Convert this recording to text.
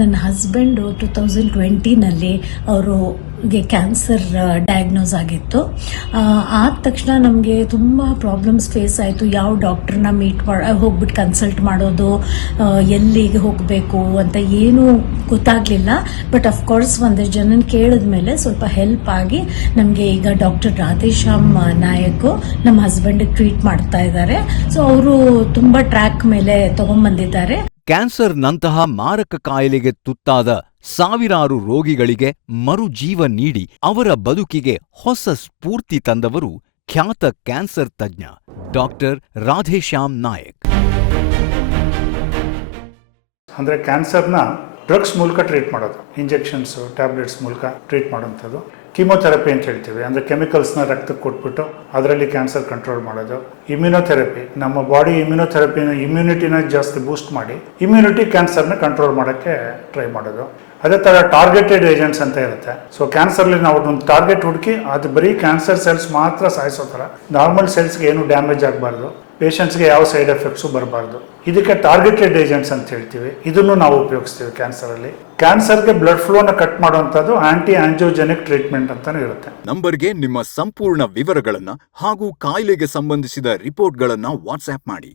ನನ್ನ ಹಸ್ಬೆಂಡು 2020ನಲ್ಲಿ ಅವರಿಗೆ cancer diagnose ಆಗಿತ್ತು. ಆದ ತಕ್ಷಣ ನಮಗೆ ತುಂಬ ಪ್ರಾಬ್ಲಮ್ಸ್ ಫೇಸ್ ಆಯಿತು. ಯಾವ ಡಾಕ್ಟ್ರನ್ನ ಹೋಗ್ಬಿಟ್ಟು ಕನ್ಸಲ್ಟ್ ಮಾಡೋದು, ಎಲ್ಲಿಗೆ ಹೋಗಬೇಕು ಅಂತ ಏನೂ ಗೊತ್ತಾಗಲಿಲ್ಲ. ಬಟ್ ಅಫ್ಕೋರ್ಸ್ ಒಂದಷ್ಟು ಜನನ ಕೇಳಿದ ಮೇಲೆ ಸ್ವಲ್ಪ ಹೆಲ್ಪ್ ಆಗಿ ನಮಗೆ ಈಗ ಡಾಕ್ಟರ್ ರಾಧೇಶ್ಯಾಮ್ ನಾಯಕ್ ನಮ್ಮ ಹಸ್ಬೆಂಡಿಗೆ ಟ್ರೀಟ್ ಮಾಡ್ತಾ ಇದ್ದಾರೆ. ಸೊ ಅವರು ತುಂಬ ಟ್ರ್ಯಾಕ್ ಮೇಲೆ ತಗೊಂಡ್ಬಂದಿದ್ದಾರೆ. ಕ್ಯಾನ್ಸರ್ನಂತಹ ಮಾರಕ ಕಾಯಿಲೆಗೆ ತುತ್ತಾದ ಸಾವಿರಾರು ರೋಗಿಗಳಿಗೆ ಮರುಜೀವ ನೀಡಿ ಅವರ ಬದುಕಿಗೆ ಹೊಸ ಸ್ಫೂರ್ತಿ ತಂದವರು ಖ್ಯಾತ ಕ್ಯಾನ್ಸರ್ ತಜ್ಞ ಡಾಕ್ಟರ್ ರಾಧೇಶ್ಯಾಮ್ ನಾಯಕ್. ಅಂದರೆ ಕ್ಯಾನ್ಸರ್ನ ಡ್ರಗ್ಸ್ ಮೂಲಕ ಟ್ರೀಟ್ ಮಾಡೋದು, ಇಂಜೆಕ್ಷನ್ಸು ಟ್ಯಾಬ್ಲೆಟ್ಸ್ ಮೂಲಕ ಟ್ರೀಟ್ ಮಾಡೋಂಥದ್ದು. ಕೀಮೋಥೆರಪಿ ಅಂತ ಹೇಳ್ತೀವಿ, ಅಂದರೆ ಕೆಮಿಕಲ್ಸ್ನ ರಕ್ತಕ್ಕೆ ಕೊಟ್ಬಿಟ್ಟು ಅದರಲ್ಲಿ ಕ್ಯಾನ್ಸರ್ ಕಂಟ್ರೋಲ್ ಮಾಡೋದು. ಇಮ್ಯುನೋಥೆರಪಿ, ನಮ್ಮ ಬಾಡಿ ಇಮ್ಯುನಿಟಿನ ಜಾಸ್ತಿ ಬೂಸ್ಟ್ ಮಾಡಿ ಇಮ್ಯುನಿಟಿ ಕ್ಯಾನ್ಸರ್ನ ಕಂಟ್ರೋಲ್ ಮಾಡೋಕ್ಕೆ ಟ್ರೈ ಮಾಡೋದು. ಅದೇ ಥರ ಟಾರ್ಗೆಟೆಡ್ ಏಜೆಂಟ್ಸ್ ಅಂತ ಇರುತ್ತೆ. ಸೊ ಕ್ಯಾನ್ಸರ್ಲಿ ನಾವು ಒಂದು ಟಾರ್ಗೆಟ್ ಹುಡುಕಿ ಅದು ಬರೀ ಕ್ಯಾನ್ಸರ್ ಸೆಲ್ಸ್ ಮಾತ್ರ ಸಾಯಿಸೋ ಥರ, ನಾರ್ಮಲ್ ಸೆಲ್ಸ್ಗೆ ಏನು ಡ್ಯಾಮೇಜ್ ಆಗಬಾರ್ದು, ಪೇಷಂಟ್ಸ್ಗೆ ಯಾವ ಸೈಡ್ ಎಫೆಕ್ಟ್ಸು ಬರಬಾರ್ದು. ಇದಕ್ಕೆ ಟಾರ್ಗೆಟೆಡ್ ಏಜೆಂಟ್ಸ್ ಅಂತ ಹೇಳ್ತೀವಿ. ಇದನ್ನು ನಾವು ಉಪಯೋಗಿಸ್ತೀವಿ ಕ್ಯಾನ್ಸರಲ್ಲಿ. ಕ್ಯಾನ್ಸರ್ಗೆ ಬ್ಲಡ್ ಫ್ಲೋನ ಕಟ್ ಮಾಡುವಂಥದ್ದು ಆಂಟಿ ಆಂಜಿಯೋಜೆನಿಕ್ ಟ್ರೀಟ್ಮೆಂಟ್ ಅಂತಾನೆ ಇರುತ್ತೆ. ನಂಬರ್ಗೆ ನಿಮ್ಮ ಸಂಪೂರ್ಣ ವಿವರಗಳನ್ನ ಹಾಗೂ ಕಾಯಿಲೆಗೆ ಸಂಬಂಧಿಸಿದ ರಿಪೋರ್ಟ್ಗಳನ್ನ ವಾಟ್ಸ್ಆಪ್ ಮಾಡಿ.